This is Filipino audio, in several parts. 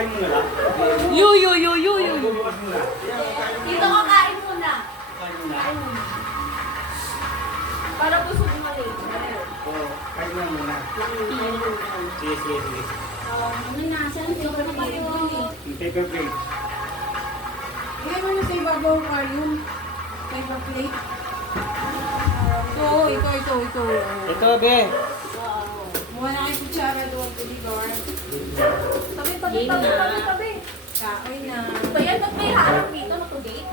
Kakain mo na lang. Yu. Bubukas mo na. Dito ka kain muna. Kain mo na. Para busog umalis. Oo, kain mo muna. Sige. Ano na, saan yung na kayo? Yung paper plate. Ngayon mo na sa ibabaw aquarium. Paper plate. Ito. Ito, be. Mukha na kayo kutsara doon, Tuligor. Tabi. Kaoy na. Bayan, ba't may harap dito? Natugate?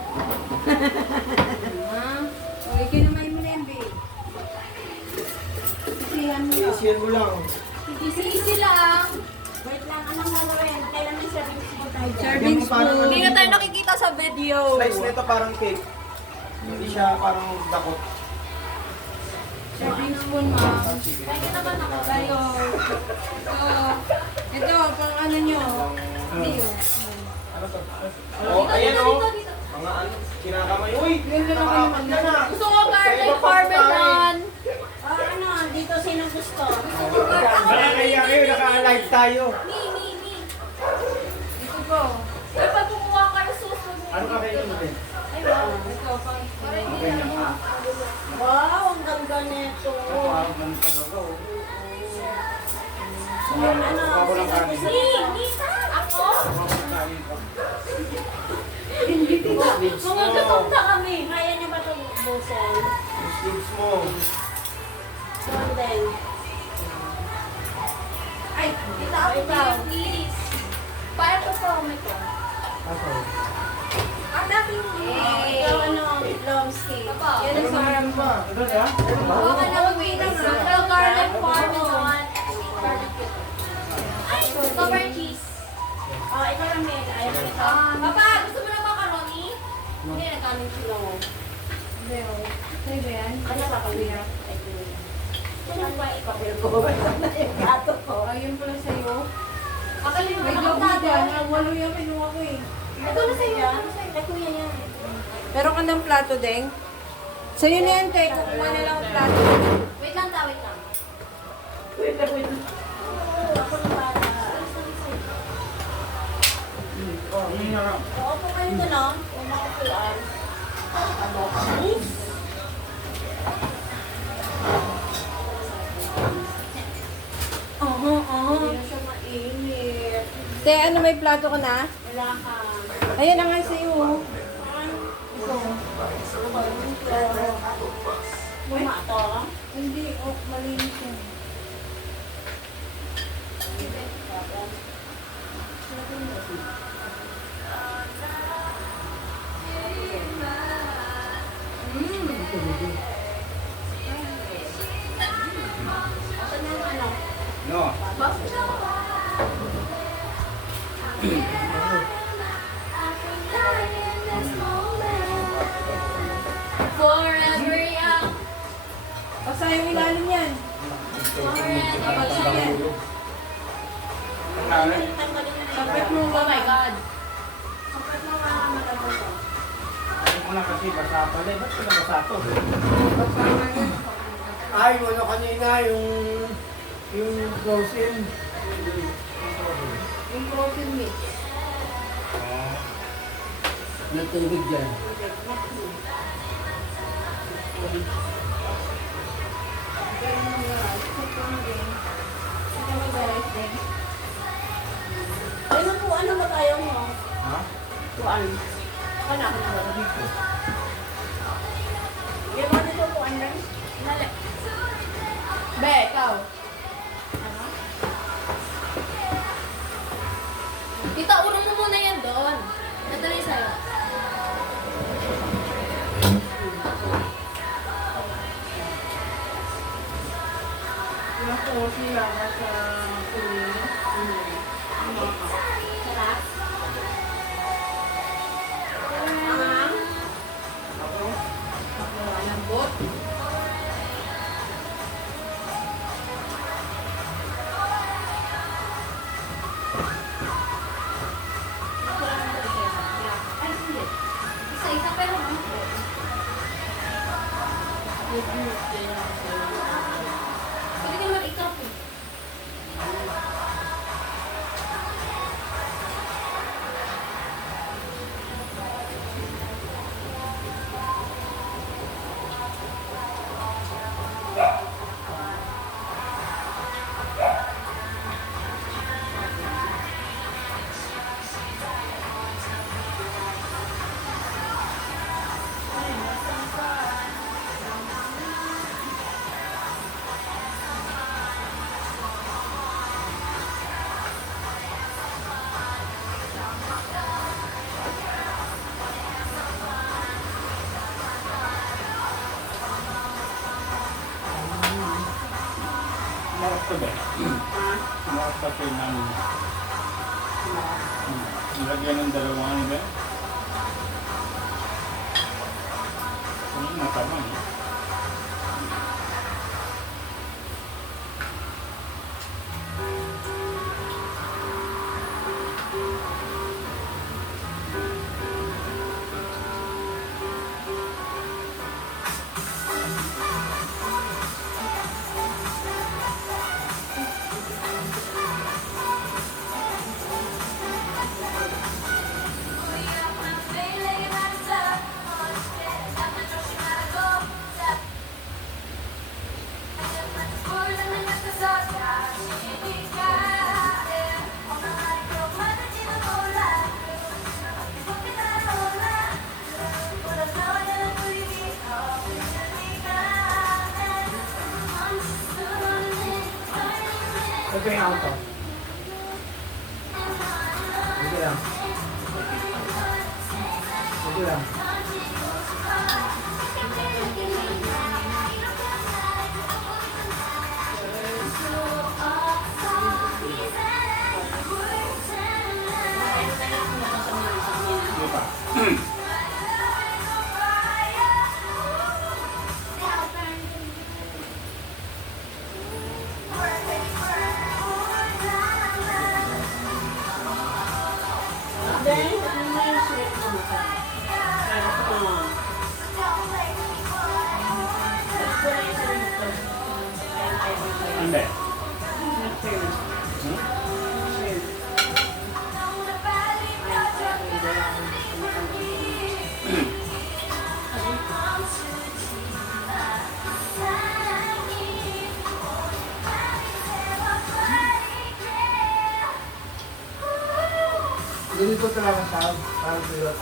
O, ikinamay mo na yung babe. Sisihan mo lang. Share mo lang. Easy lang. Wait lang, anong gagawin? Kailan may serving spoon tayo dyan? Serving spoon. Hindi na tayo nakikita sa video. Slice nito parang cake. Hindi siya parang dakot. Serving spoon, ma'am. Kaya naman ako. Tayo. Ito, pang ano nyo. Hindi yun. Ano to? Oh, ayan oh. Mga ano, kinakamay. Uy, nakakapat ka na. Gusto ko garlic parmesan. Ano, dito sinong gusto? Baka kaya kayo, naka-live tayo. Me. Ito po. Ay, pag kumuha ka ng susunod. Ano ka kayo mo din? Ay, wow. Ito, pang Para hindi Okay na na mo. ka. Wow, ang ganda nito. Parang ganun ka daw. Ano, Ako lang kanin. Nita! Ako? Kanin ka. Mga kapunta kami. Kaya niyo ba itong busol? Yung sleeves mo. Then, ay, tita ako Ikaw. please. Paano ko pa may ko? Ako. Ang daming Ikaw ano, long stick. Papa. Yan ang sarap ba? Ito niya? Baka ka na wait lang. Little garlic parmesan. Ay, cover cheese. Ikaw lang may ayaw mo ito. Papa, gusto mo ng macaroni? Hindi, nagkanin sila. Hindi, oh. Sa'yo ba yan? Ano ba kaya? Ano ba ikaw? Ayun pala sa'yo. Akala mo May na gabi dyan. Ang walo yung kinuha ko eh. Ito na sa'yo. Ano sa'yo? Ay, kuya yan. Pero ka ng plato, Deng? Sa'yo na yan, Tay. Kukuha na lang ang plato. Wait lang ta, wait lang. Ako na para. Hindi na lang. Oo, po kayo na lang. Kung makukuhaan. Hindi na siya mainit. Te, ano may plato ka na? Wala ka. Ayan na nga sa'yo. Ito. Luma to. Hindi, oh, malinis yan. Asan yung ano? No. Forever young. Basta yung ilalim yan. Forever young. Kapit mo Oh my God. Kapit mo mga matapos ko. Hindi ko na kasi basa pala. Ba't ka na basa to? Ay, ano kanina yung frozen. Yung protein mix. Nagtubig dyan. Ano po, ano ba tayo mo? Ha? Kuan. Kana. Yung ano to kuan rin? Mali. Be, ikaw. Ano? Tita, urong mo muna yan doon. Natuloy sa'yo. Ako, sila sa tuloy. Sarap. Lambot. Isa-isa pero ano? Pwede ka naman ikap eh. Marap ka ba? Marap ka pa yung namin. Nilagyan ng dalawang ano ba? Ano yung natama eh? Ito yung auto. Sige lang. Sige lang. Hindi pa. Then, ano na yung sweet mo? Hindi. Lilipot ko lang ang sound. Parang pilot.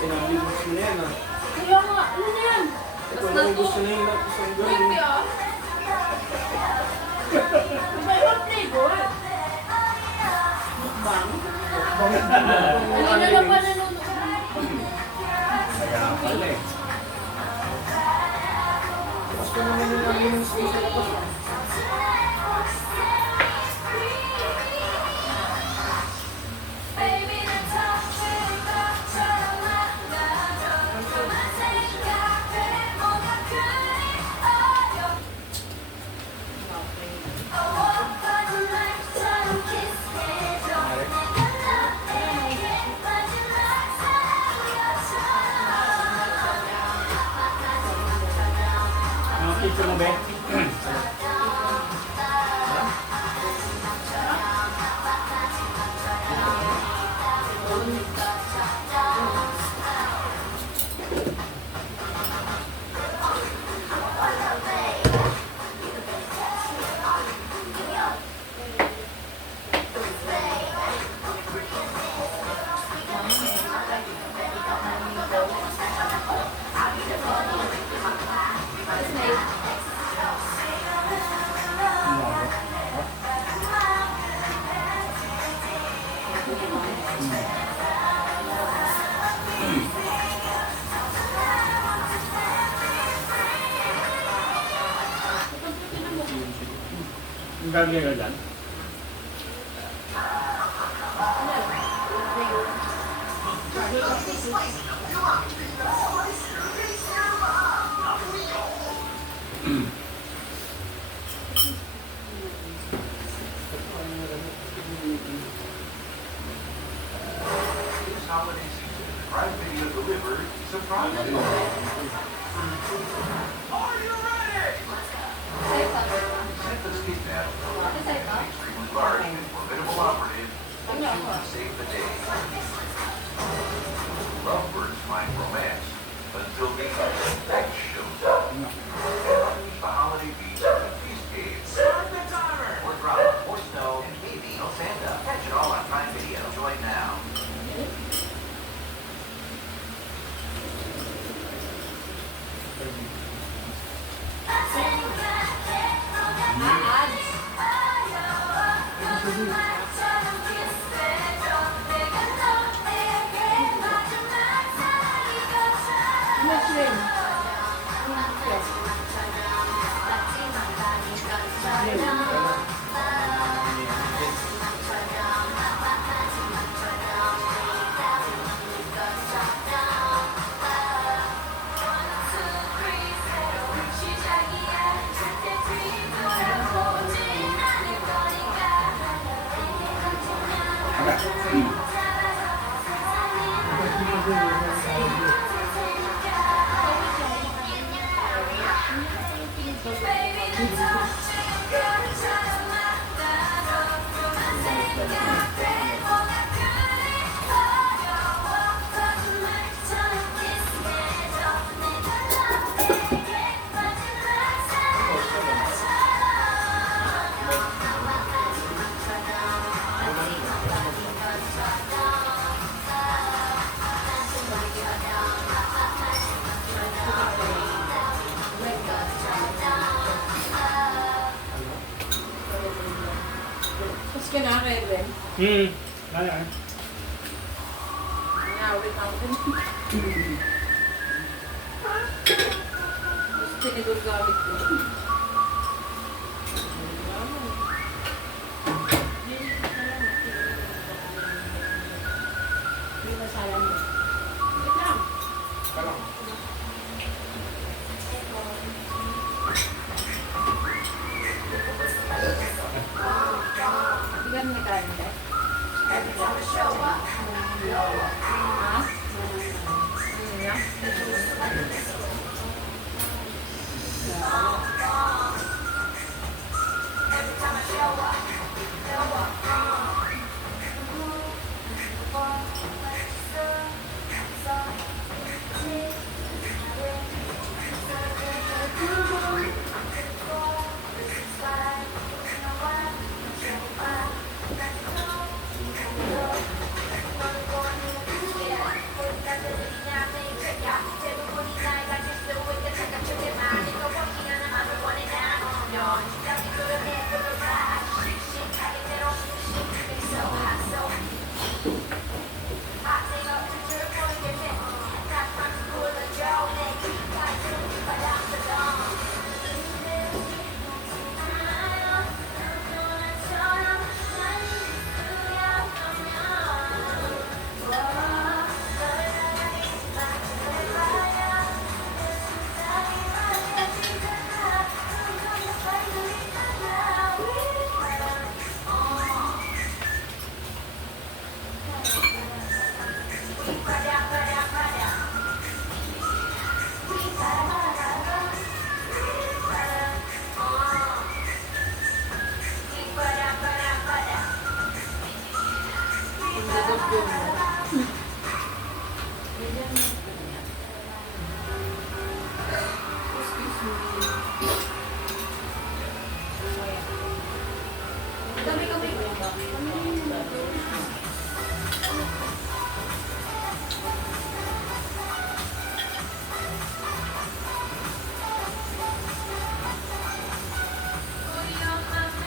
Sinabi gusto na yan ah. Kaya nga, ano na yan? Ito na yung gusto na yun. Isang gawin. Iba-ibang flavor. Mukbang? Bakit? Ano na lang pa nanonood? Kaya pala eh. Gusto naman nila yung gusto sa labas ah. Mga picture mo ba? Ang gagawin ka dyan? holiday season, Prime Video delivers surprise. Are you ready? Set the skate battle. Extremely large and formidable operative to save the day. Lovebirds find romance until the next shows up. The holiday beats with these games. Start the timer! More drama, more snow, and maybe no Santa. Catch it all on Prime Video. Join now. Tapos ka na, Reven. Kaya. Ngawit ako din. Tapos tinigurgamit ko. Hindi masala mo. Wait lang. Bigyan mo tayo, eh. Ha?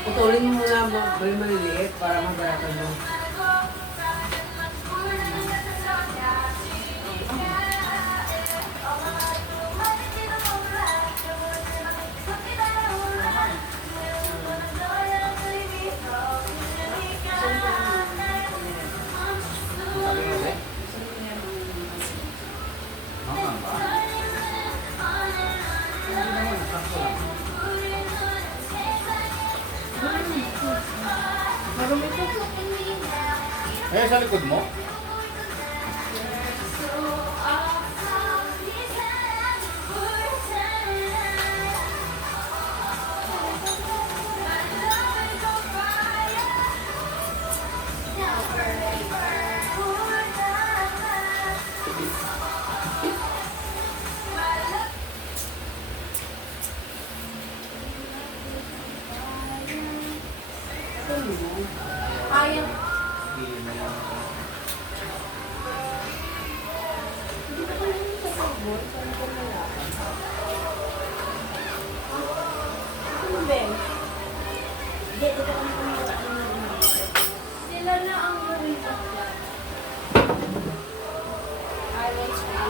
Putulin mo muna ang maliliit para magkakaroon mo. Eh, sa likod mo? Ayaw. Ano ba? Dito ka kami sila na ang gawin ko. Ayaw siya.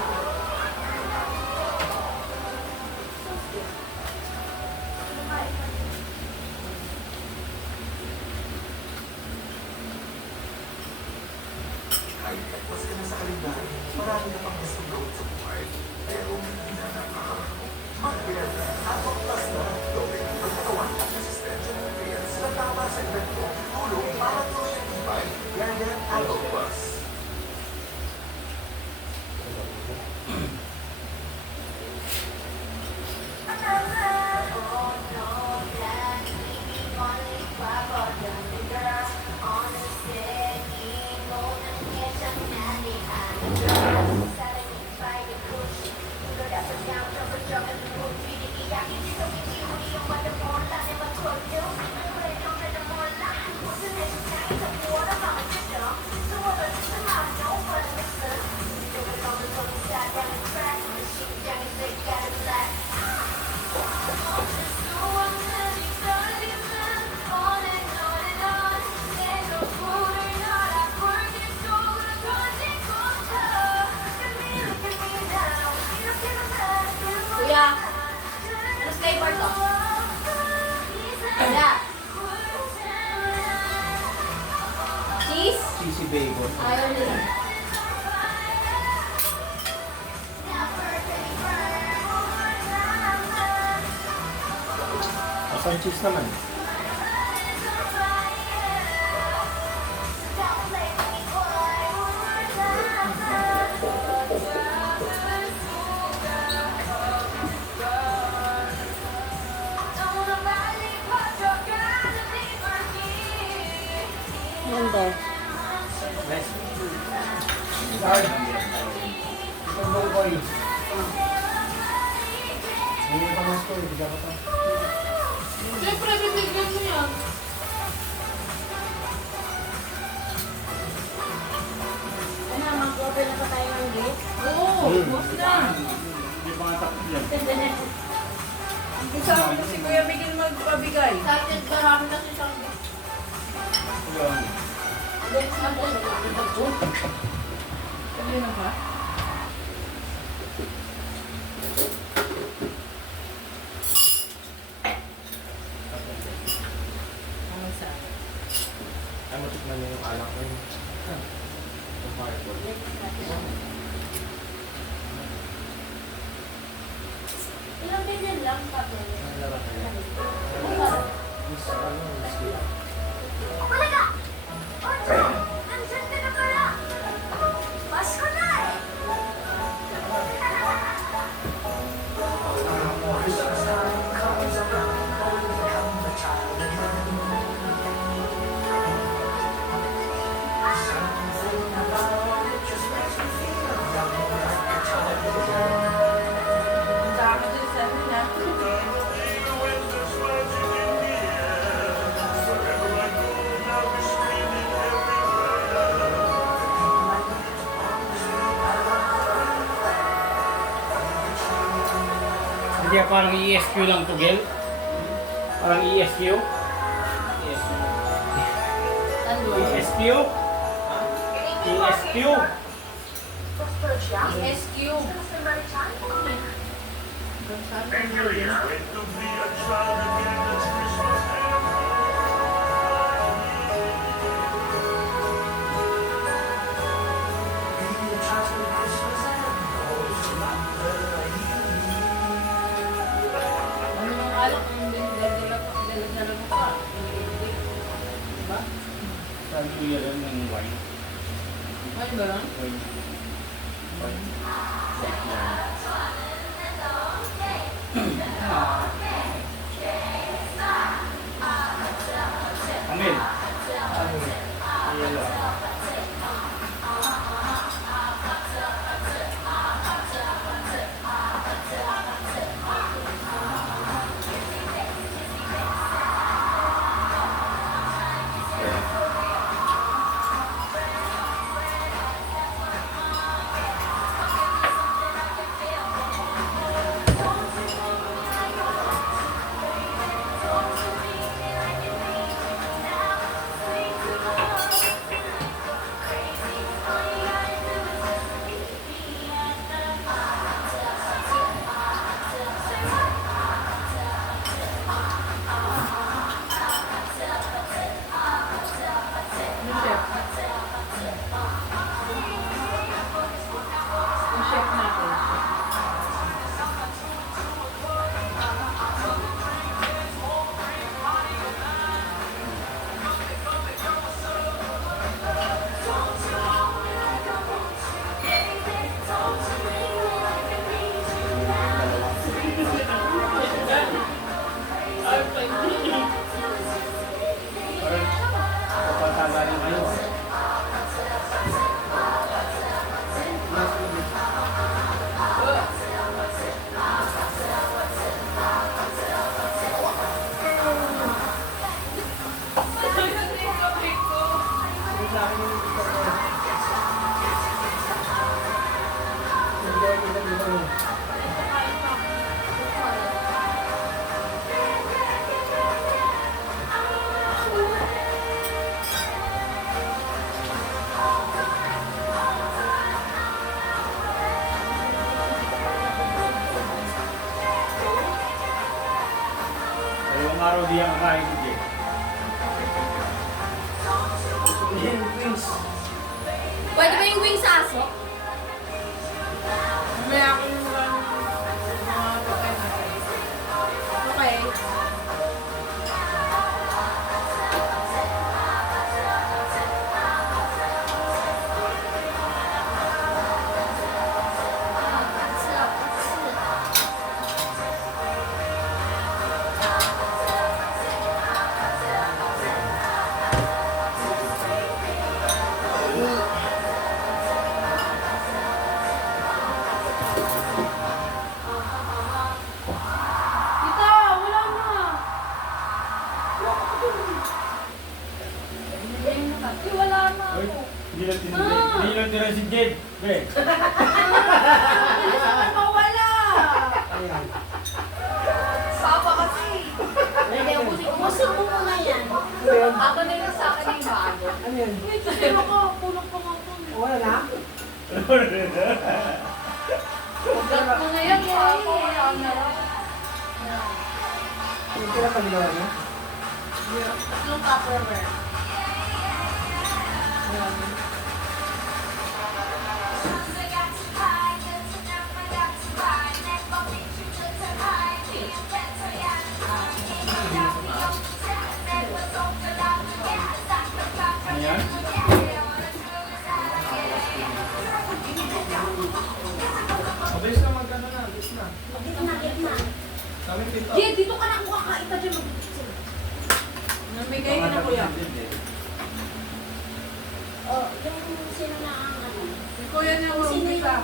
Kahit tapos ka na sa kaligtasan, marami na pang gusto gawin sa buhay. Pero hindi na nakakarapo. Mag-pinagda at magpas na gawin ang pagkatawan at resistensya ng players sa tama sa evento. Tulong para tuloy ang tibay. Ganyan ang Plus. Kuya, ano flavor to? Kuya. Cheese? Cheesy bacon. Ayaw nila. Asan cheese naman? Ganda. Nice. Guard. Itong bongkoy. Hindi pa mas ko, hindi ka pa to. Siyempre, bibigyan mo yan. Ano, mag-order na pa tayo ng gift? Oo, boss na. Hindi pa nga tapos yan. Isa mo si Kuya Miguel magpabigay. Excited ka namin kasi siyang gift. Next month na Sabi na ba? Ano sa akin? Ay, matikman niyo yung alak ko yun. Yung fireball. ilang ganyan lang pa. Ang laban na yan. Is, ano, is Ang dami din sa amin ha. Hindi parang ESQ lang to, Gel. Parang ESQ. ESQ. ESQ. ESQ. Ano yung alak ang dala mo pa? Diba? Sabi ko yan ng wine. Ano ba lang? Wine. Wine. Amil. Yellow. sa akin yung gusto ko. Hindi. Dalawang araw di ang kain ko, Jay. Yung wings. Pwede ba yung wings sa aso? May ako yung mga pagkain natin. Okay. Tita, wala na. Wala na Uy, ako. hindi lang tira si Jade. Be. Bilis naman mawala. Ayan. Papa kasi. Hindi, ubusin mo muna yan. Ano yun? Ako na yung sa akin yung bago. Ano yun? Wait, kasi ako, puno pa nga po. Wala na? Ugat mo na yan, Papa. Wala na. Yung tira pa nila na? Tatlong Tupperware. Ano yan? Mabilis na magkano na, bilis na. Gitna. Kami pito. Jay, dito ka na kung kakain ka dyan. Namigay ko na kuya. Oh, yung sino na ang ano? Si kuya niya mo. Sino Kita. Ah,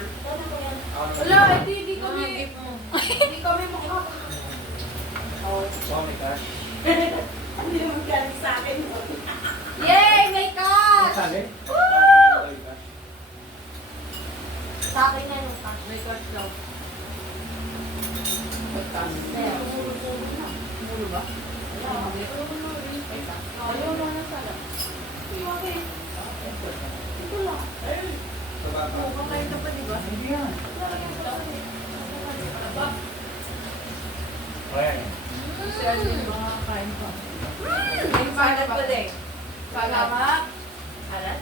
ito na ko yan. Wala, hindi kami. Hindi kami mukha. Wow, may cash. Hindi naman galing sa akin. Yay! May cash! Sali? Sa akin na yung cash. May cash daw. Mulo ba? Ayaw mo na sana. Okay. Ito lang. Oo, kakain ka pa, di ba? Hindi yan. Ayan. Si Arlene, makakain pa. May palat pa din. Salamat. Alat?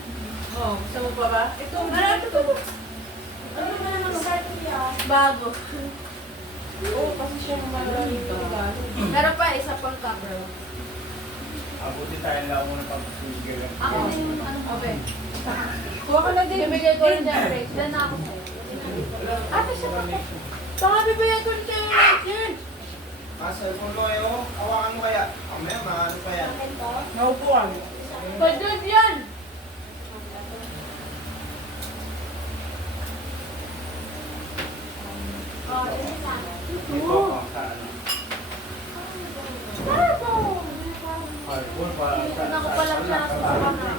Oh, gusto mo pa ba? Ito, ito. Ano ba naman sa kuya? Bago. Oo, kasi siya yung malamig. Meron pa isa pang cover. Abuti tayo lang muna pag-sugar. Ako din yung ano. Okay. Kuha ka na din. Bibigay ko rin dyan, break. Diyan na ako sa'yo. Ate, siya pa ko. Baka bibigyan ko rin sa'yo yung Rachel. Ah, cellphone mo eh, oh. Hawakan mo kaya. Mamaya, maano pa yan. Akin to. Naupuan. Pwede yan. Oh, yun sa akin. Ito pang sa ano. Fireball para sa... Ito na ko palang nasusukan na.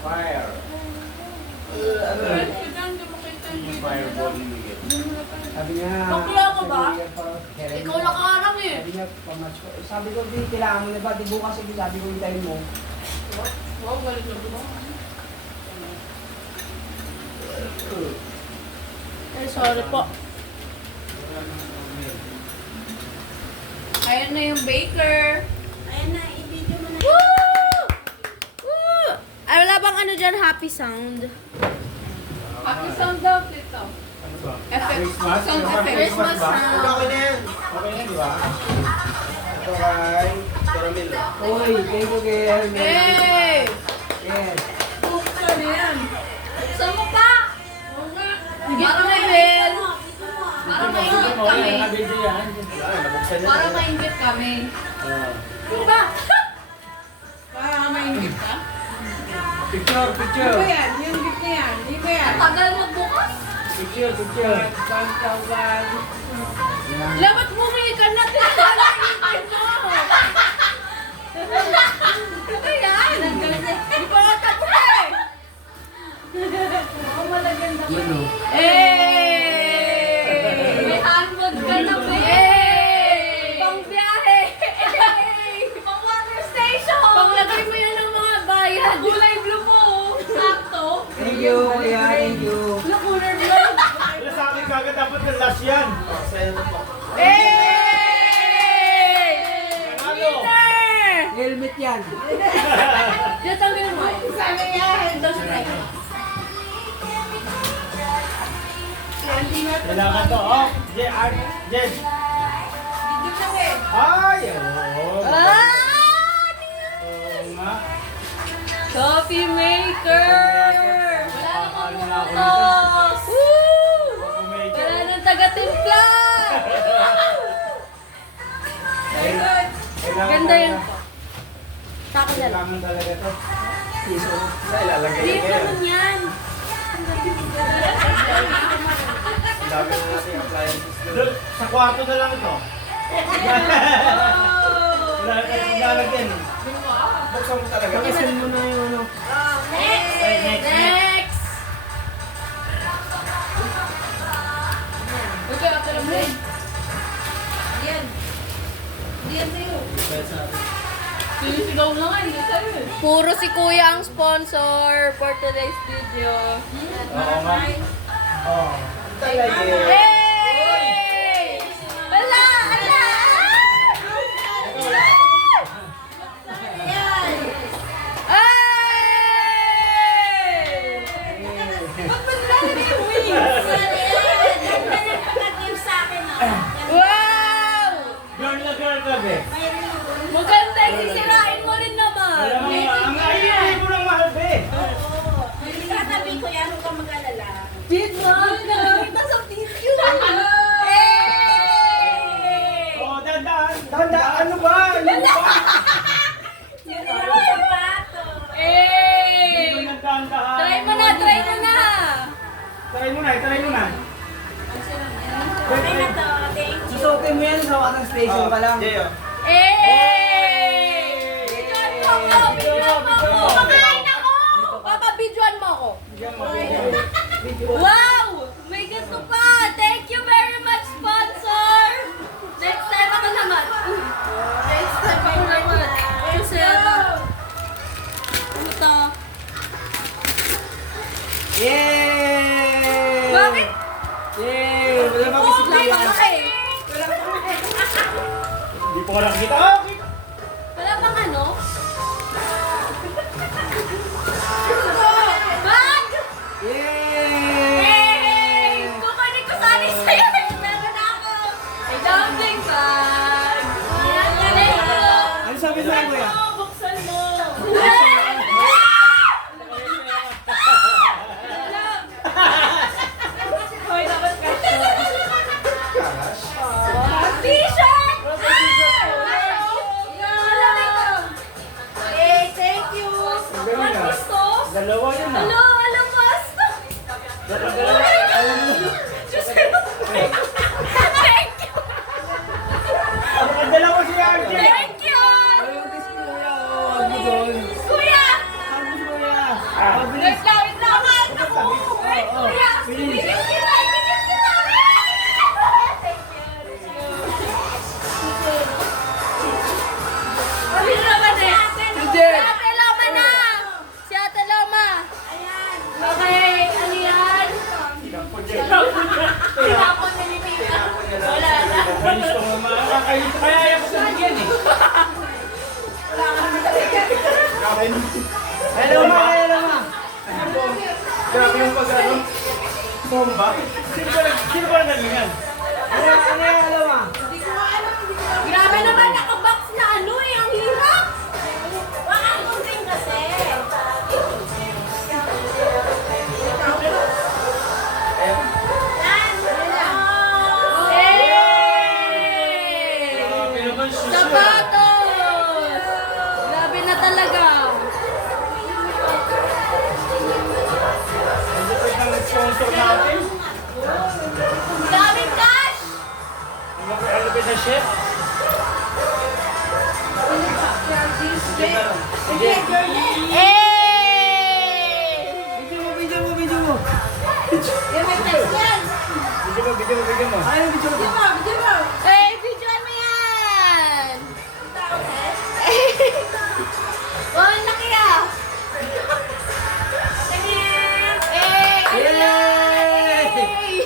Fire. Ano Pwede yun? ko dyan, di mo kita Yun yung fireball ni Miguel. Sabi niya... Bakla ka ba? sabi niya, parang keren. Ikaw nakaharang eh. Sabi niya, pamasko. Sabi ko, di, kailangan mo na ba? Di bukas, sige, sabi ko, hintayin mo. Wow, galit na ba? Eh, sorry po. Ayan na yung baker. Ayan na, i-video mo na. Woo! Woo! Ay, wala bang ano dyan, happy sound? Happy sound daw, Tito. Ano ba? Effect. Christmas? Sound Ano ba? effect. Christmas ba? Christmas Okay na yan. Okay na, di ba? Ito kay Caramel. Uy, thank you, Ken. Hey! Yes. Buksan na yan. Saan mo pa? Para may bell. Para maingit kami. Nakabidyo yan. Wala, nabuksan niya. Para maingit kami. Ano ba? Para ka maingit ka? Picture, Ano picture. ba yan? Yung gift na yan. Hindi ba yan? Tagal magbukas. Picture, picture. 1,000. Labat mo may ka na. Para ingit mo. Ano yan? Di pa nga tapos yan. Sa'yo na po. Hey! Panalo. Winner! Helmet yan. Diyan tanggalin mo. Sabi niya, daw siya tayo. Kailangan to. Oh, Jen. Jen. Ay, oh. Ah! Oo nga. Coffee maker! Wala Ano nang na ako mamutos! Woo! Maker. Wala nang taga-timpla! Ganda yun. Sa akin na lang. Kailangan talaga to. Piso. Ilalagay Hindi yan. naman yan. Ang dami na natin appliances doon. Sa kwarto na lang ito. Wala tayong maglalagyan. Buksan mo talaga. Pakasin mo na yung ano. Next! Next! Okay, ako lang din. Diyan. Diyan sa'yo. Sinisigaw na nga, hindi sa'yo. Puro si Kuya ang sponsor for today's video. Oo nga. Oo. Talaga. Hey! Wala! Ala! Ay! Ba't ba nilalagay yung wings? Nag-give sa akin, oh. Wow! Girl na girl ka, be. Maganda yung sisirain mo rin naman. Ang ayaw mo ng mahal, be. Sasabihin ko yan, huwag kang mag-alala. Did not nakita sa video. Oh, dandaan. Dandaan. Ano ba? Ano ba? Yun ang mga sapato. Eh! Dandaan. Try mo na, try mo na. Try mo na, try mo na. Okay na to, thank you. Susukin mo yan sa watang station pa lang. Jay, oh. Eh! Bidyoan mo ako! Bidyoan mo ako! Kumakain ako! Papa, bidyoan mo ako. Bigyan mo. Wow! May gusto pa! Thank you very much, sponsor! Next time ako naman. Next time ako naman. Kasi ano? Ano to? Yay! Bakit? Yay! Wala ba Oh, kasi may kaya? malaki! Hindi po ko nakikita. Oh, kita. Wala bang ano? Bag! Yay! Hey! Kukunin ko sana sa'yo. Meron ako. May dumpling bag. Thank you. Ano sabi sa'yo, kuya? Buksan mo. Hoy, dapat ka. T-shirt! Hey, thank you. Galing ah. Gusto? Dalawa yun ah. Hello, alam mo. Dalawa. Thank you. Dalawa si RJ. Thank you. Ayaw kiss ko, kuya. Oh, ano doon? Kuya! Ano si kuya? Ah. Wait lang, wait lang. Kumain ako. Wait, kuya. Bilis kita, bilis kita. Sabi naman eh. Si Ate Loma na. Si Ate Loma. Okay, ano yan? Tinapon na ni Tita. Wala na. Gusto mo makakain. Kaya ayaw ko sa bigyan eh. Kain. Hello, ma! Hello, ma! Grabe yung pag-ano. Bomba. Sino ba naglingan? Ano yan, hello, ma? Grabe naman, nakabox na ano eh. Ang hirap. Wala ang kunting kasi. Hey! Grabe naman sushi. Sapatos! Grabe na talaga. Hindi pa yung sponsor natin. Daming cash! Ano ba sa chef? Sige. Hey! Video mo, video mo, video mo! Yung may text yan. Bigyan mo. Ayaw, video mo! Video mo. Hey, videoan mo yan! Oh, ang laki ah! Hey! Yay! Hey!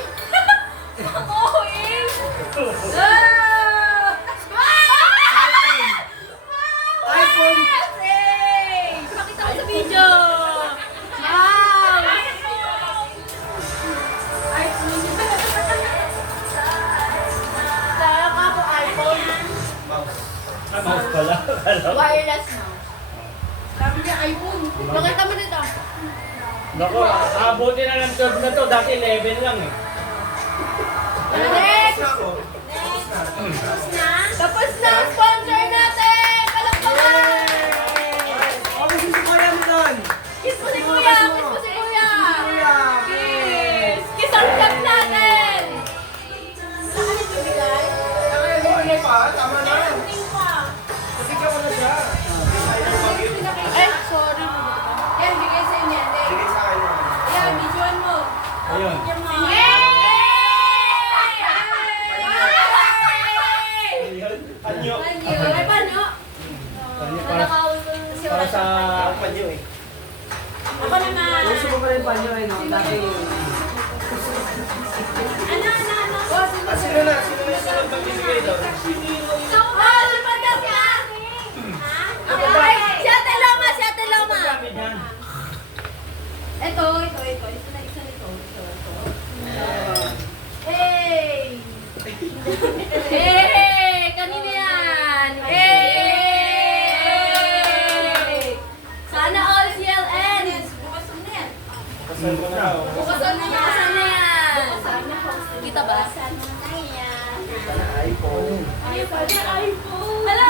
Oh, iPhone. Nakita mo dito. Naku, abuti na ng 12 na to. Dati 11 lang eh. Next! Ako. Tapos na ang sponsor natin! Palakpakan! Ako gusto ko yan doon. Kiss mo si Kuya! Kiss mo si Kuya! Kuya. Kiss! Kiss ang vlog natin! Saan ito bigay? Ano pa? Tama na. Bigyan ko na siya. Ay, sorry. Yan, bigay sa inyo. Sige sa akin. Yan, videoan mo. Ayun. Panyo. Ay, paano? Para sa... Panyo eh. Ako naman. Gusto ko pa rin panyo eh, no? Dati Ano? Sino na? Sino na yung sunod magbibigay doon? Ah, lumad daw siya! Ay, si Ate Loma, si Ate Loma! Ito na isa nito. Hey! Hey! Kanina yan! Hey! Sana all CLN! Bukas na yan. Kasal ko na ako. Bukas na yan! Kita ba? iPhone. iPhone! Ala,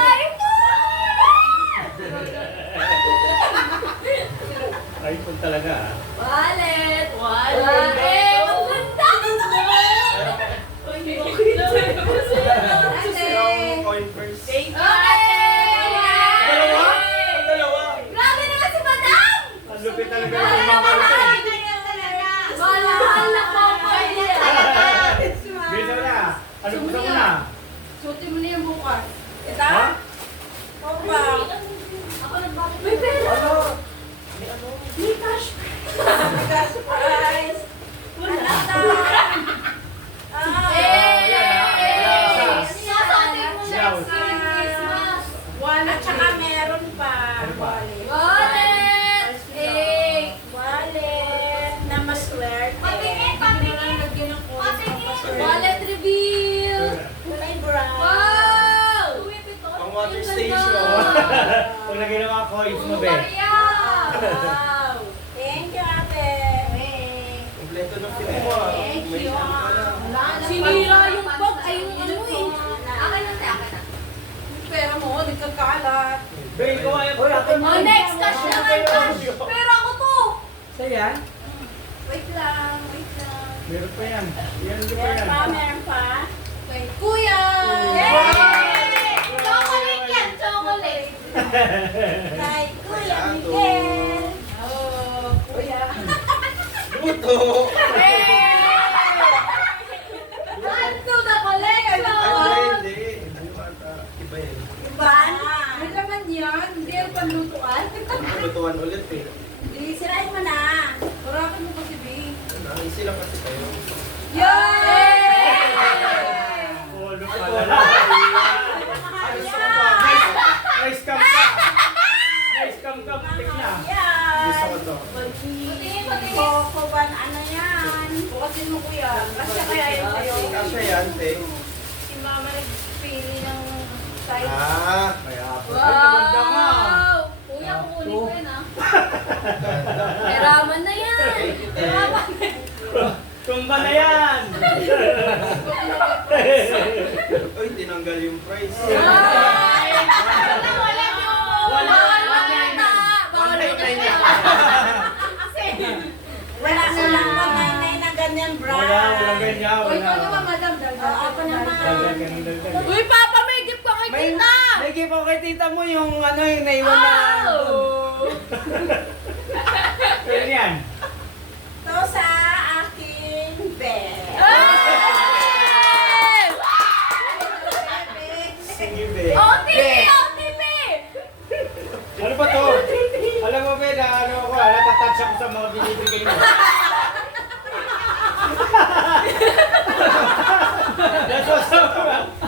iPhone talaga ah. Wallet! Eh, maganda! Coin first. Okay! Dalawa? Dalawa. Grabe naman si Madam! Ang lupit talaga ng mga Mahal na po po Bisa na. Ano gusto mo na? Suotin mo na yung bukas. Ha? Ako nagbabalik. May pera! May cash prize! Wala na! At saka meron pa. Ano pa? Wallet! Wallet na maswerte. Wallet reveal! Kulay brown. Wow! Pang water station. Kung lagay ng mga coins mo, be. Wow. Thank you, ate. Kompleto ng film mo. Thank May you. ano pa na. Sinira yung bag ay yung ano eh. Akin na tayo, akin na. Pera mo, nagkakalat. Be, ikaw ay... Oh, next cash naman, cash! Pero ako to! Sa'yo yan? Wait lang. Meron pa yan. Yan, hindi pa Meron yan. pa, meron pa. Kay Kuya! Yay! Chocolate yan, chocolate! Kay Kuya Miguel. Oh, Kuya. Luto! Add to the collection! Ay, hindi. Hindi ata. Iba yan. Ban? May laman yan, hindi yung panlutuan. Lutuan ulit eh. Hindi, sirain mo na. Harapan mo kasi, B. Easy lang kasi kayo. Yay! Ulo pala na. Nice cam ka. Nice cam ka. Tik na. Gusto ko to. Patingin, patingin. Coco Ban, ano yan? Bukasin mo, Kuya. Kasi kaya yun sa'yo. Kasya yan, te. Si Mama nagpili ng size. Ah, may apo. Ay, maganda nga. Wow! Kuya, kukunin ko yan ah. Peraman na yan! Peraman! Tumba na yan. Uy, tinanggal yung price. Ay! Wala nyo! Bawal ata! Bawal ata! Wala na lang pag-nainay na ganyan, bra. Walang ganyan. O, ikaw Wala. naman, madam. Ako naman. Dagdag, ganun, dagdag. Uy, Papa, may gift ka kay May, Tita! may gift ako kay tita mo yung ano yung naiwan na. Oh! Kaya yan. To sa aking bed. Hey! Sige, be. OTP! OTP! Ano ba to? Alam mo, be, na ano ako, natatouch ako sa mga binibigay mo.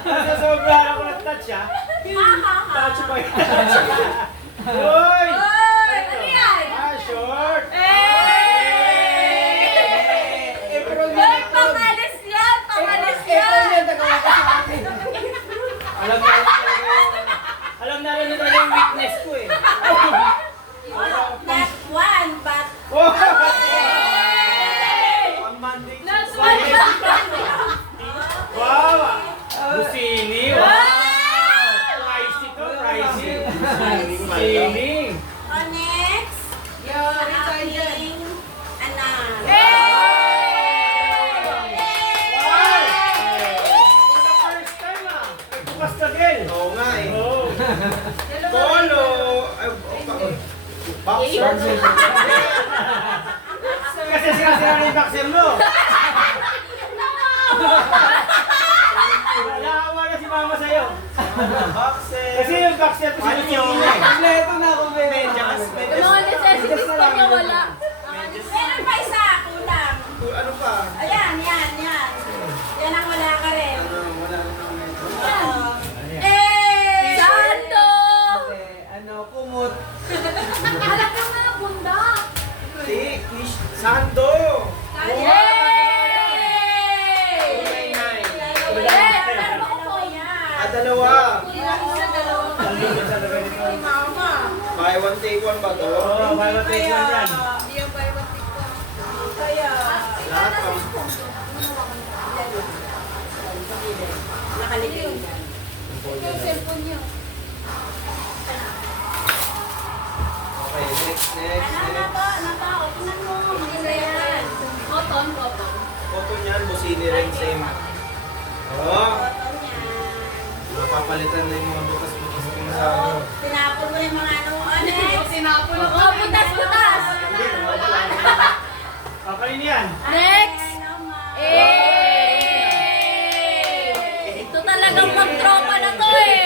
Nasosobrahan ako ng touch, ha? Touch pa yun. Uy! Uy! Ano yan? Ah, short! Hey! Uy, pangalis yan! Pangalis yan! Alam na talaga yung weakness ko eh. Sa aking anak. For the first time ah. Bukas na din. Oo nga eh. Oh. Polo! Ay, boxer. Kasi sira-sira na yung boxer mo. Naawa na si mama sa'yo. Boxer. Kasi yung boxer ko Ano sinusunod yun? niya eh. Kompleto na, kompleto. Medyas, Yung medyas. mga necessities pa niya wala. Meron pa isa, kulang. Ano pa? Ayan, yan. Yan ang wala ka rin. Ano, wala na medyo. Santo! Ano, kumot. Alam ko nga, bunda. Fish. Sando! Yay! Nay. Meron ako po yan. Dalawa. Mama. Buy one, take one ba to? Oo, bago take one yan. Kaya. Lahat pa. Nakalipin. Yung cellphone niyo. Okay, next. Ano to? O, tingnan mo. Maganda yan. Cotton. Cotton yan, busini rin, same. Oo. Cotton yan. Mapapalitan na yung mga bukas-bukas kung sa... Tinapon mo yung mga ano. Tinapon ako. Oh, butas! Kakain yan. Next! Ito talagang pag-tropa na to eh!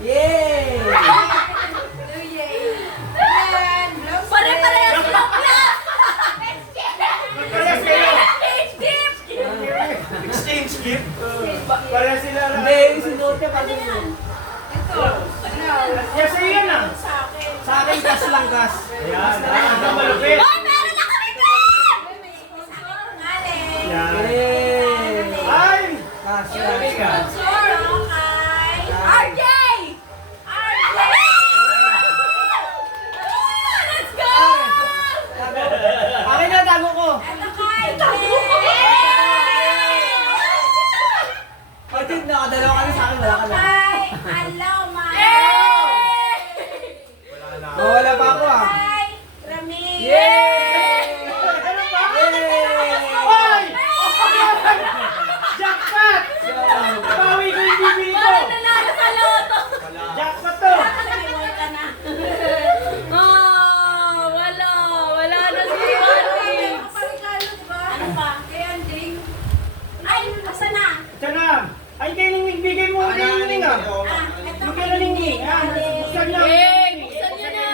Yay! Pare-parehas lang yan! Parehas kayo. Exchange gift? Parehas sila lang. Hindi, yung sinuot niya pag Yes, sa'yo yan ah. Sa akin, kas lang, kas. Ayan, ang malupit. Oh, meron na kami dyan! Yan. Yay! Ay! Kas. Sabi ka. RJ! Let's go! Akin na, tago ko. Pati nakadalawa ka na sa akin, wala ka na. Wala pa ako ah. Yay! Ay! Jackpot! Bawi ko yung bibili ko. Parang nanalo sa loto! Jackpot to. Oh, wala na si Marty. Diyan na. Ay, kay Ningning, bigay mo kay Ningning ah. Yung kay Ningning ah. Buksan niya. Eh, buksan niyo na.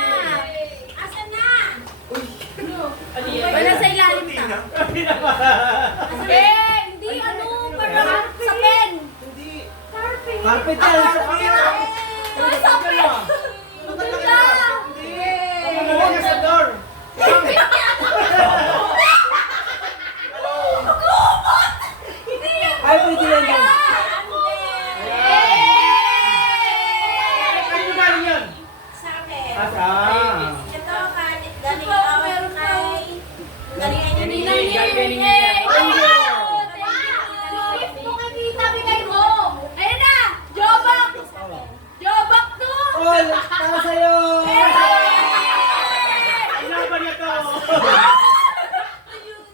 Wala sa ilalim ta. Eh, hindi ano, parang sa pen. Carpet yan. Ah, sa pen. Wala. Ano ka sa door? Ay, pwede yan yan. Ano galing yun? Asa? All, para sa'yo. Ang laban niya to.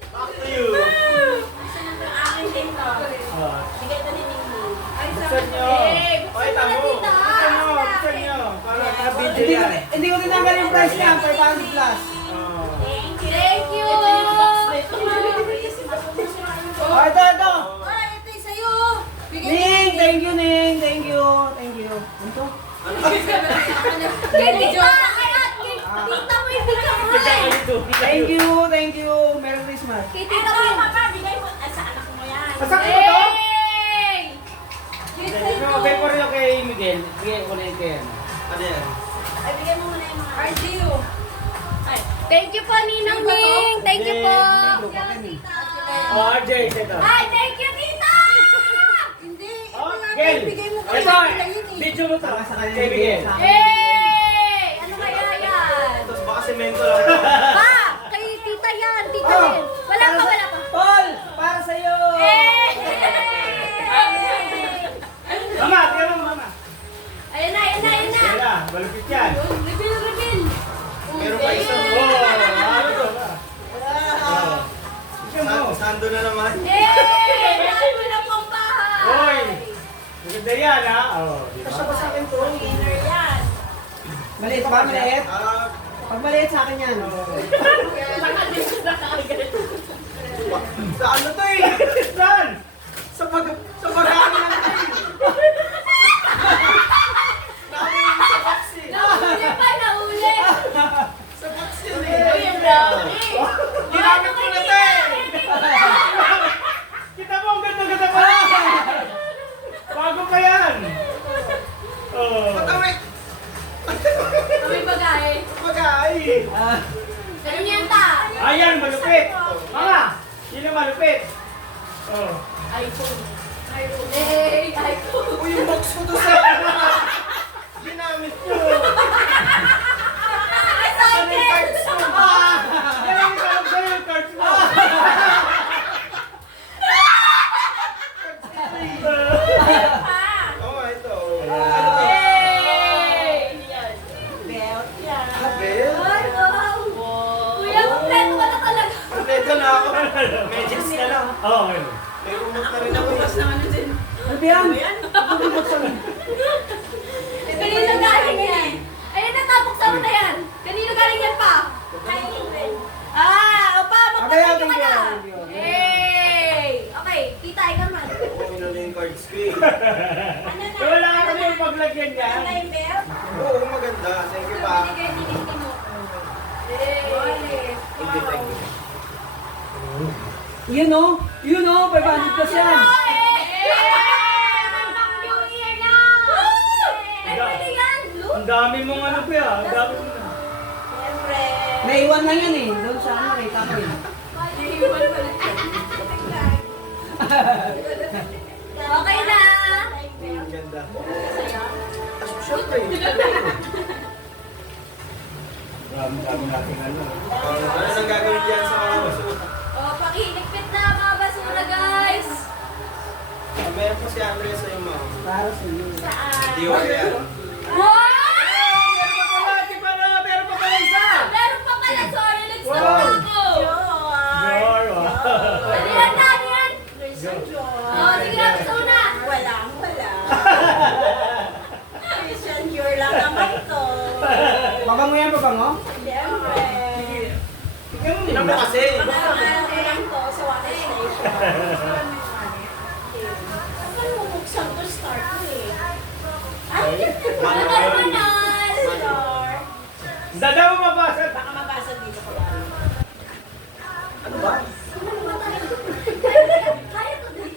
Back to you. Buksan nyo. Ay, tamo. Buksan nyo. Para ka-video Hindi ko, yan. hindi ko tinanggal yung price niya, 500 plus. Oh. Thank you. Oh, ito. Ning, thank you, Ning. Thank you. Ito? Kay tita, kaya kay tita mo yung bigyan mo eh. Thank you. Merry Christmas. Kay tita mo yung Pasak mo to? Hey! Okay po rin ako kay Miguel. Bigay ko na yung kay ano. Ano yan? Thank you po, Ninang Ning. Thank you po. Oh, RJ, ito. Ay, thank you, tita! Oh, Miguel. Ito, video mo to. Kay Miguel. Hey! Ano kaya yan? Tapos baka semento lang. Pa! Kay tita yan, tita Oh, din. Wala pa. Paul, para sa'yo. Hey! Mama, tingnan mo, mama. Ayun na. Wala, malupit yan. Reveal, reveal. Meron pa isa. Oh, ano to? Oh. Tignan mo. Sando na naman. Eh! Dahil mo na pang bahay! Hoy! Maganda yan, ha? Oh, di ba? Kasya ba sa akin to? Winner yan. Maliit ba? Maliit? Pag maliit sa akin yan. Sa ano to eh? Saan? Sa pag-ano na to eh. Namin sa box eh. Nahuli pa, nahuli! Sa box yun eh. Uy, yung brownie. Ginamit ko na to eh. Kita mo, ang ganda-ganda pa! Bago pa yan! Oh. Matawik. Kami bagay. Magay. Ano yan ta? Ayan, malupit! Mga! Sino malupit? Oh. iPhone. Eh, iPhone. Uy, yung box ko to sa... Ginamit ko. Ano yung cards ko? Yan ang ikalap sa'yo yung cards mo! Oo nga, ito. Hey! Belt yan. Bel? Ay, wow! Kuya, kompleto ka na talaga. Kompleto na ako. Magics ka lang. Oo, okay. May remote na rin ako. Ano ba yan? Kanino galing yan? Ayun, natapok sa na yan. Kanino galing yan pa? Opa, magpapay ka na. Hey! Okay, kita, ikaw man. Ako minuli yung cards ko eh. So, wala ka na yung paglagyan niya. Ano yung belt? Oo, maganda. Thank you pa. Binigay, dinigin mo. Hey! Thank you, thank you. Yun o. Yun o. 500 plus yan. Ang dami mong ano pa yan. Ang dami mong... Siyempre. Naiwan lang yan eh. Doon sa ano eh. Tapos Okay na! Ang ganda. Siyempre. Dami natin ano. Ano nang gagawin dyan sa mga basura? Pakiligpit na mga basura, guys! Meron po si Andres sa yung mga. para sa iyo. Saan? Di ko yan. Wow! Meron pa pala isa! Meron pa pala, sorry, let's Wow. go ako! Sure, wow. Ano yan, ano yan? Christian Dior. Oh, sige na, gusto mo na! Walang wala. Christian Dior lang naman to. Mabango yan, mabango? Siyempre. Tingnan mo kasi. Ano ko lang to sa water station. Saan mo buksan to start mo eh? Ay, Manal! Star. Dada mo mabasa. Baka mabasa dito ko lang. Ano ba? Kaya to din.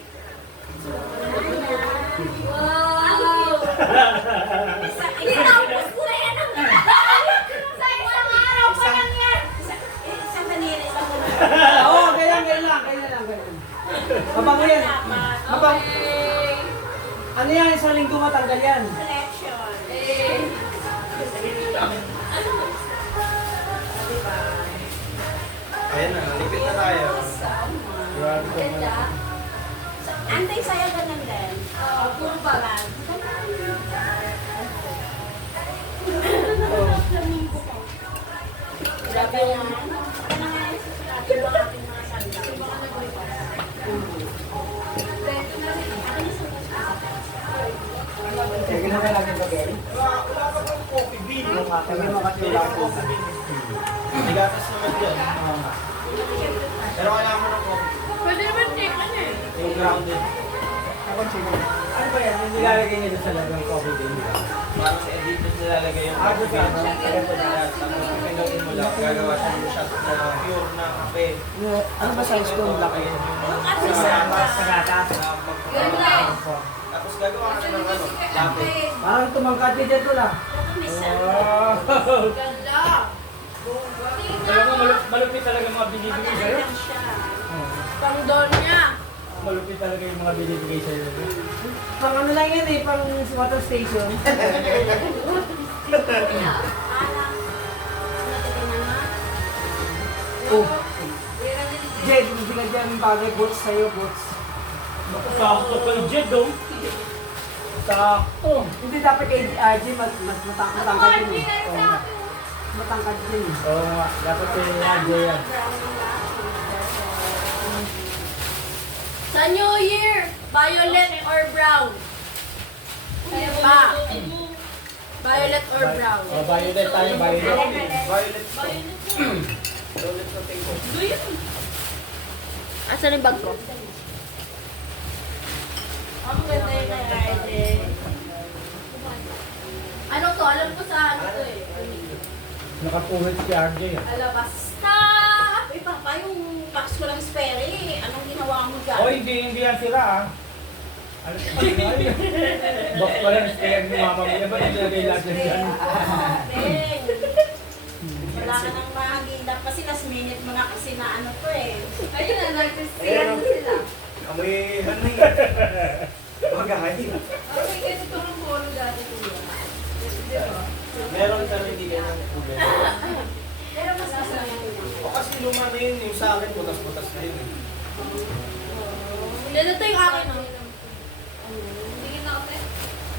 Wow! Tinapos ko na yan ang... Sa isang araw pa lang yan! Isang kanina, isang kanina. Oo, ganyan lang. Mabango yan. Mabango. Okay. Ano yan? Isang linggo matanggal yan. Collection. Eh, Ayan na, nalipit na tayo. ganda. Antay sa'yo ganun din. Puro bag. Grabe yan. Ano nga yung sinabi mo ating mga sanda? Sige na lagi ba, Gary? Wala pa bang coffee bean? Sabi mo kasi wala ko. May gatas naman dyan. Pero kailangan mo ng coffee. Pwede naman take ano eh. Yung grounded. Ano ba yan? Yung nilalagay niya doon sa lagang coffee din. Parang sa edited nilalagay yung Doon ka. Tapos pinuin mo lang, gagawa siya ng shot na pure na kape. Ano ba size ko? Black Ayun yun. yung At least sanda. Gatas. Ganda. Tapos gagawa ka ng ano, latte. Parang tumangkat din dito lang. May sanda. Ganda. Alam mo, malupit talaga mga binibigay sa'yo. Lang siya. Pang doon niya. Malupit talaga yung mga binibigay sa'yo. Pang ano lang yan eh, pang water station. Alam. Natitingnan mo? Oh. Jed, binagyan ng bagay, boots sa'yo, boots. Nakasakto ka yung jet, oh. Sakto. Hindi dapat kay RJ mas matangkad RJ yun. na yun sa akin. Matangkad din. Oo nga, dapat kay RJ yan. Sa New Year, violet or brown? Pa. Violet or brown? Oh, violet tayo, violet. Violet. Violet. Violet sa tingko. Do yun. Asan yung bag ko? Ang ganda yun ng RJ. Ano to? Alam ko sa ano to eh. Nakapuhit si RJ. Alam, basta. Uy, papa, yung box ko ng Sperry, anong ginawa mo dyan? Oh, hindi yan sila ah. Ano pa ba? Box pa lang stay ni mama mo. Yan ba nilagay natin dyan? Ben, wala ka nang mahagilap kasi last minute mo na kasi na ano to eh. Ayun na, nag-siyan na sila. Amoy, ano yun? Magahay. Okay, ganito ang polo dati kuya. Di ba? Meron sa hindi ganyan kulay. Pero mas masaya yun. O kasi luma na yun, yung sa akin, butas-butas na yun. Ganito yung akin, no?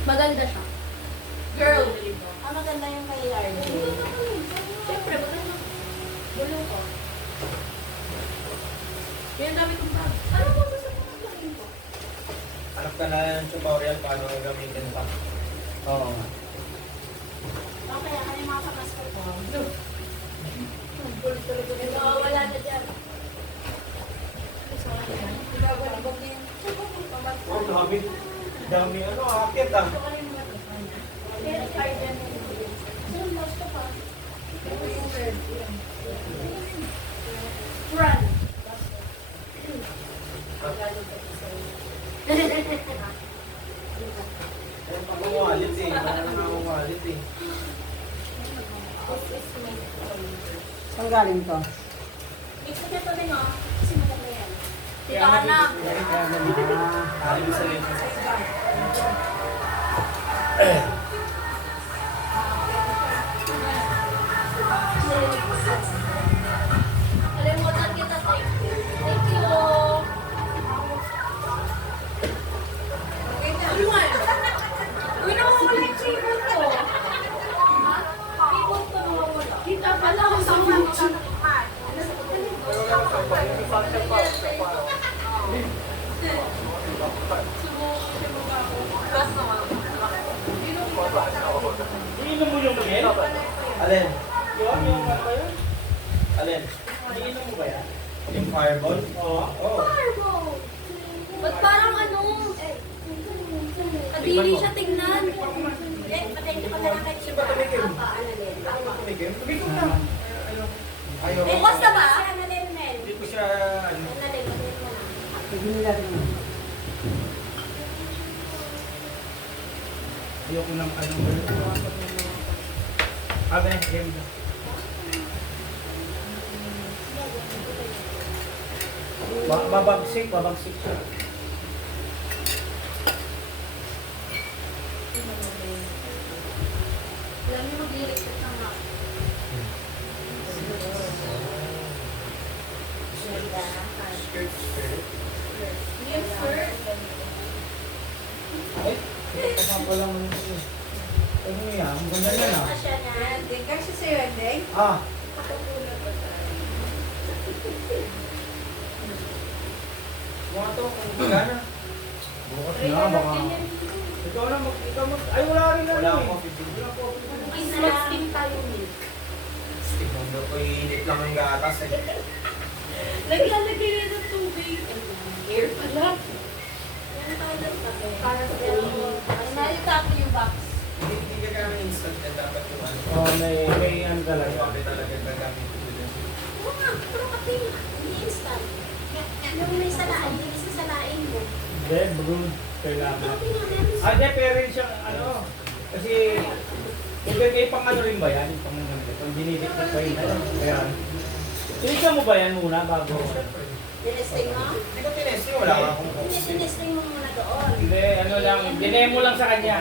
Maganda siya. Girl. Ang maganda yung kay RJ. Siyempre, maganda. Bulong ko. Yan dami kong bag. Ano mo sa mga ko? Hanap ka na yung tutorial paano gamitin pa. Oo. Okay, ano yung mga pamasko ko? Ito, wala na dyan. Oh, dami. Dami ano, akit ah. Run. Ayun, pag-uwalit eh. Parang nakakawalit eh. Saan galing to? Ito na to din oh. Kasi maganda yan. Dito ka na. Alim sa rin. Kalimutan kita, thank you. Thank you. Uy, nawawala yung keyboard ko. Keyboard ko nawawala. Kita pala ako sa mga. Iinom mo yung miel? Alin? Yung ano ba yun? Alin? Iinom mo ba yan? Yung fireball? Oo. Oo. Ba't parang ano? Kadiri siya tingnan. Eh, patente pa na lang kay Chiba. Apa, ano din. Tumigil? Tumigil na. Ayaw. Bukas na ba? Ano din, Mel? Hindi ko siya, ano. Ano din, ano din mo na. Sige nila rin. Ayoko ng ano ba yun? Ah, ganyan, game na. Babagsik siya. Alam niyo mag-lyrics na nga. Skirt, skirt. Yes, sir. Ay, tama pa lang ano yun. Ano yan? Ang ganda yan ah. Ano siya na? Hindi kasi sa'yo, Deng. Ah, Mga to, kung gana. bukas na baka. Ikaw na ay wala rin na Wala ano akong eh. coffee bean. Wala coffee bean. Mag-steam tayo, Mil. Stick mo daw ko, iinit lang yung gatas eh. Naglalagay na ng tubig. Air pala. Para sa nalitapo yung box. Hindi ka kaya instant na dapat yung ano. Oh, may ano talaga. Grabe talaga gagamit ko dun. Oo nga, pero kasi hindi instant. Yung may salaan, hindi sa salain mo. Hindi, brood. Kailangan. Hindi nga meron Ah, hindi, pero rin siyang ano. Kasi, ibigay pang ano rin ba yan? Yung pang ano, pang dinidip na pa yun. Kaya, tinikman mo ba yan muna bago? Tinesting mo? Hindi ko tinesting, wala akong Hindi, tinesting mo muna doon. Hindi, ano lang, dinemo lang sa kanya.